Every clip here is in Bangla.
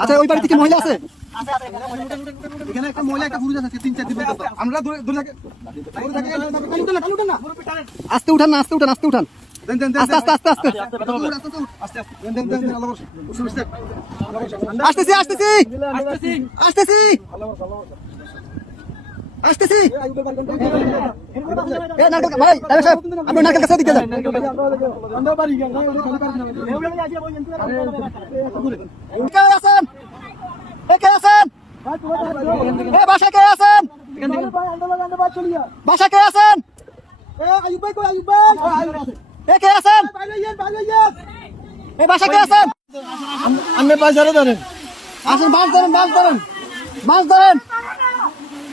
আচ্ছা ওই বাড়িতে কি মহিলা আছে? এখানে একটা মহিলা একটা পুরুষ আছে তিন চার দিন আমরা ধরে ধরে থাকি ধরে থাকি। উঠেন না, উঠেন না। আস্তে উঠান না আস্তে উঠান আস্তে উঠান। দেন, দেন, দেন, আস্তে আস্তে আস্তে আস্তে। আস্তে আস্তে দেন, দেন, দেন, দেন, আল্লাহ বর্ষা। উঠুন, উঠুন। আসতেছি। আসতেছি। আসতেছি। আসতেছি। ভাই সাহেব আপনি নারকেল কাছে দিকে যান। কে আছেন? এ কে আছেন? এ বাসা কে আছেন? বাসা কে আছেন? এ কে আছেন? বাসা কে আছেন? আপনি বাজারে ধরেন। আসেন মাছ ধরেন মাছ ধরেন। মাছ ধরেন।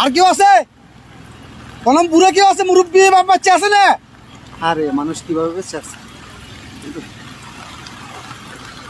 আর কেউ আছে? কলম পুরো কেউ আছে? মুরব্বী বাপ বাচ্চা আছে না? আরে মানুষ কীভাবে বেঁচে আছে?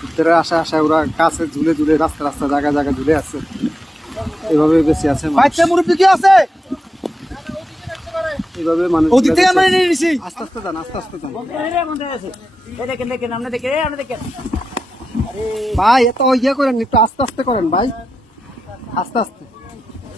ভিতরে আসা আসা ওরা কাছে ঝুলে ঝুলে রাস্তা রাস্তা জায়গা জায়গা ঝুলে আছে। এভাবে বেঁচে আছে। বাচ্চা মুরব্বী কেউ আছে? এভাবে মানুষ ওদিক আমরা নিয়ে নিছি আস্তে আস্তে যান আস্তে আস্তে যান। দেখেন দেখেন আপনি দেখেন আপনি দেখেন। ভাই এত ইয়ে করেন একটু আস্তে আস্তে করেন ভাই। আস্তে আস্তে।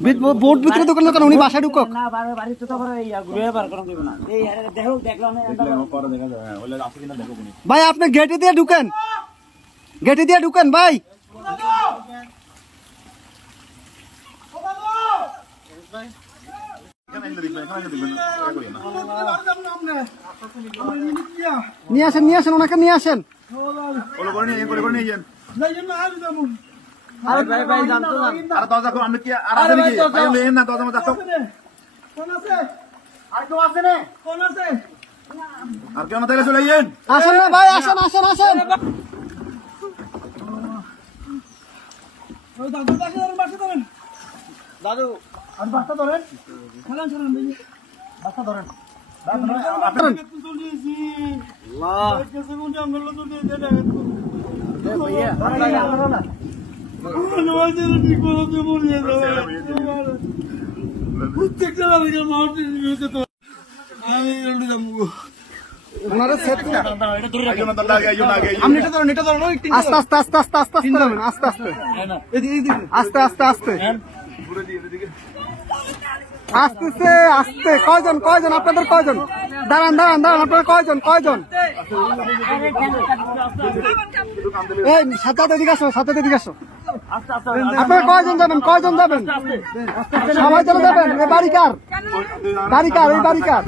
বিট- বোর্ড ভিতরে দোকান কেন? উনি ঢুকক। না বাড়ি বাড়ি তো তারপরে ইয়া ঘুরে বার করুন দিব না। এই আরে দেখো দেখল আমি ভাই আপনি গেটে দিয়ে ঢুকেন। গেটে দিয়ে ঢুকেন ভাই। নিয়ে আসেন নিয়ে আসেন ওনাকে নিয়ে আসেন। আরে ভাই ভাই জানতো না আর দরজা খুব আমি কি আর আছে নাকি না দরজা মধ্যে আসো আর কেউ আছে না? আর কেউ না থাকলে চলে আসেন না ভাই আসেন আসেন আসেন। দাদু। ওনারা সেট আইও না দরজা আইও না আগে আপনি এটা ধরেন এটা ধরেন আস্তে আস্তে আস্তে আস্তে আস্তে আস্তে নামেন, আস্তে আস্তে। আস্তে আস্তে আস্তে। আসতেছে আস্তে কয়জন কয়জন আপনাদের কয়জন? দাঁড়ান দাঁড়ান দাঁড়ান আপনাদের কয়জন কয়জন এই সাথে এদিকে আসো সাথে এদিকে আসো আপনারা কয়জন যাবেন কয়জন যাবেন সবাই চলে যাবেন এই বাড়ি কার বাড়ি কার এই বাড়ি কার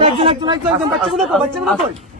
একজন একজন একজন বাচ্চাগুলো বাচ্চাগুলো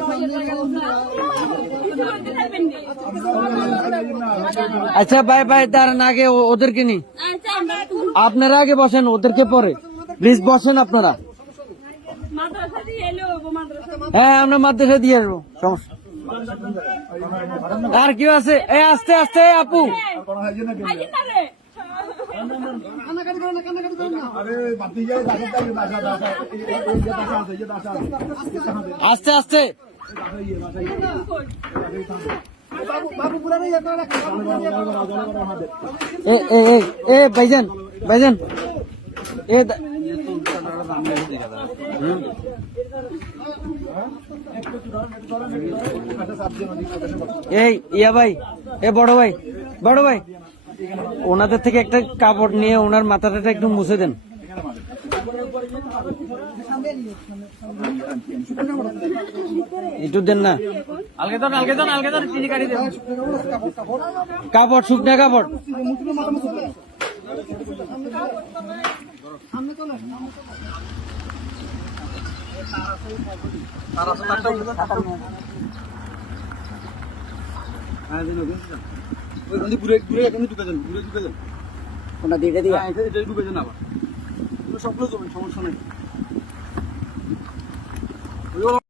আচ্ছা ভাই ভাই, দাঁড়ান, আগে ওদেরকে নি আপনারা আগে বসেন, ওদেরকে পরে। প্লিজ বসেন আপনারা। হ্যাঁ আমরা মাদ্রাসা দিয়ে আসব। আর কেউ আছে? এই আস্তে আস্তে আপু। আস্তে আস্তে। এ এ এ ভাই, এ বড় ভাই বড় ভাই। ওনাদের থেকে একটা কাপড় নিয়ে ওনার মাথাটা একটু মুছে দেন। একটু দেন না। কাপড় শুকনা কাপড়। কোনটা দিয়ে দিয়ে। হ্যাঁ এটা এটা ঢুকে যান আবার। সবগুলো জমি সমস্যা নেই। Yo.